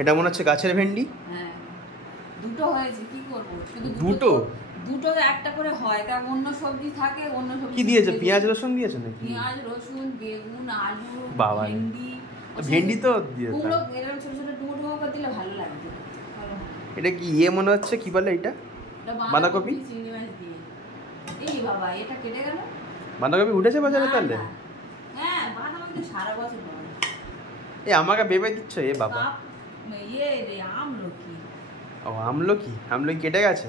এটা মনে হচ্ছে গাছের ভেন্ডি। হ্যাঁ, দুটো হয়েছে, কি করব? শুধু দুটো দুটো একটা করে হয়, তার অন্য সবজি থাকে, অন্য সবজি কি দিয়েছে? পেঁয়াজ রসুন দিয়েছে নাকি? পেঁয়াজ রসুন, বেগুন, আলু, ভেন্ডি। ভেন্ডি তো দিয়েছে, কুমড়ো এরকম ছোট ছোট ডুমো ডুমো করে দিলে ভালো লাগবে। এটা কি মনে হচ্ছে, কি বলে এটা? বাঁধাকপি। চিংড়ি মাছ দিয়ে। এই বাবা, এটা কেটে গেল। বাঁধাকপি উঠেছে বাজারে তাহলে? হ্যাঁ, বাঁধাকপি তো সারা বছর পাওয়া যায়। আমাকে ভেবে দিচ্ছ এ বাবা? রে আমলকি। ও আমলকি, আমলকি কেটে গেছে।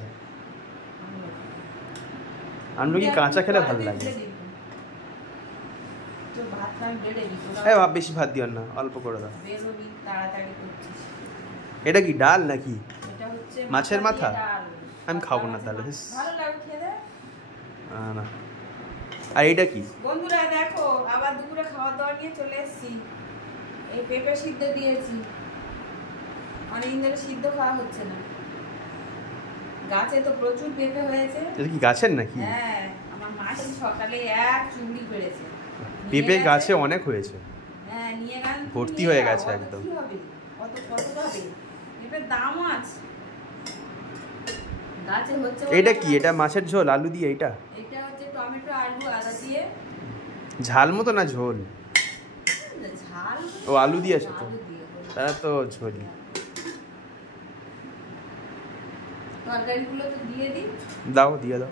আমলকি কাঁচা খেলে ভালো লাগে। বেশি ভাত দিও না, অল্প করে দাও। এটা কি ডাল নাকি? মাছের মাথা? আমি খাবো না তাহলে। না। আর এটা কি? বন্ধুরা দেখো, আবার দুপুরে খাওয়া দাওয়া নিয়ে চলে এসেছি। এই পেঁপে সিদ্ধ দিয়েছি, অনেকদিন ধরে সিদ্ধ খাওয়া হচ্ছে না। গাছে তো প্রচুর পেঁপে হয়েছে। এটা কি গাছের নাকি? হ্যাঁ, আমার মাসি সকালে এক চুমড়ি পেড়েছে। পেঁপে গাছে অনেক হয়েছে। হ্যাঁ, নিয়ে গেল, ভর্তি হয়ে গেছে একদম। কি হবে? কত হবে? পেঁপের দামও আছে। গাছে হচ্ছে। এটা কি? এটা মাছের ঝোল আলু দিয়ে? এটা হচ্ছে টমেটো, আলু, আদা দিয়ে। ঝাল মতো না ঝোল? ঝাল। ও আলু দিয়েছে তো, তারা তো ঝোল। তরকারিগুলো তো দিয়ে দিই। দাও, দিয়ে দাও।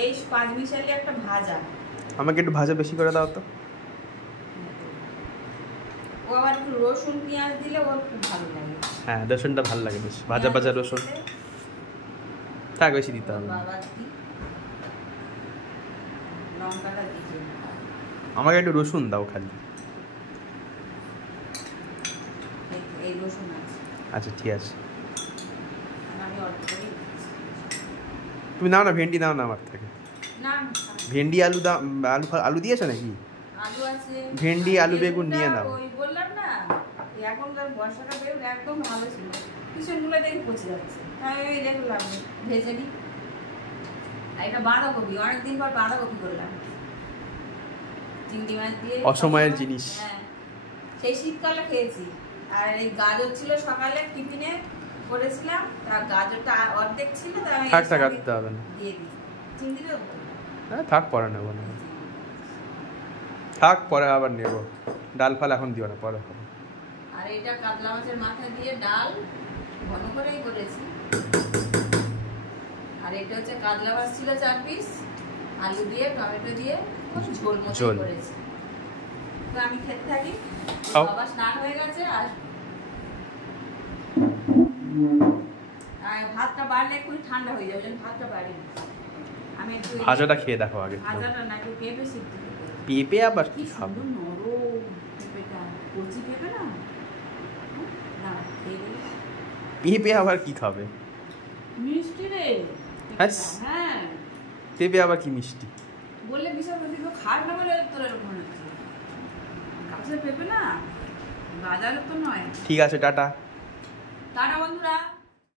এই পাঁচ মিশালি একটা ভাজা। আমাকে একটু ভাজা বেশি করে দাও তো। ও আবার একটু রসুন পেঁয়াজ দিলে ওর খুব ভালো লাগে। হ্যাঁ, রসুনটা ভালো লাগে বেশ, ভাজা ভাজা রসুন। থাক, বেশি দিতে হবে। লঙ্কাটা দিই। আমাকে একটু রসুন দাও খালি। এই রসুন আছে। আচ্ছা ঠিক আছে, আমি অল্প করে তুমি নাও না, ভেন্ডি দাও না আমার থেকে। না, ভেন্ডি আলু দাও। আলু দিয়েছো নাকি? আলু আছে, ভেন্ডি আলু বেগুন নিয়ে নাও। ওই বললাম না, এখনকার বর্ষাটা বেগুন একদম ভালো ছিল, পিছনগুলো দেখে পচে যাচ্ছে, তাই ওই দেখলাম ভেজে দিই। আর এটা বাঁধাকপি, অনেকদিন পর বাঁধাকপি করলাম চিংড়ি মাছ দিয়ে। অসময়ের জিনিস। হ্যাঁ, সেই শীতকালে খেয়েছি। আর এই গাজর ছিল সকালে টিফিনে করেছিলাম, আর গাজরটা অর্ধেক ছিল, তাই আমি থাক দিতে হবে না, দিয়ে দিই। চিংড়িও হ্যাঁ থাক, পরে নেবো না, থাক পরে আবার নেবো। ডাল ফাল এখন দিও না, পরে খাবো। আর এটা কাতলা মাছের মাথা দিয়ে ডাল ঘন করেই করেছি। আর এটা হচ্ছে কাতলা মাছ ছিল 4 পিস, আলু দিয়ে টমেটো দিয়ে ঝোল মতো করেছি। তো আমি খেতে থাকি। বাবা স্নান হয়ে গেছে, আর ভাতটা বাড়লে একটু ঠান্ডা হয়ে যাবে, ভাতটা বাড়ি। আমি একটু ভাজাটা খেয়ে দেখো আগে। ভাজাটা না, একটু পেঁপে সিদ্ধ। পেঁপে আবার কি খাবো? নরম পেঁপেটা, কচি পেঁপে না। পেঁপে আবার কি খাবে? মিষ্টি রে। হ্যাঁ, পেঁপে আবার কি মিষ্টি? বললে বিশাল খাস না বলে তোর এরকম হচ্ছে। গাছের পেঁপে না, বাজারে তো নয়। ঠিক আছে, টাটা। টাটা বন্ধুরা।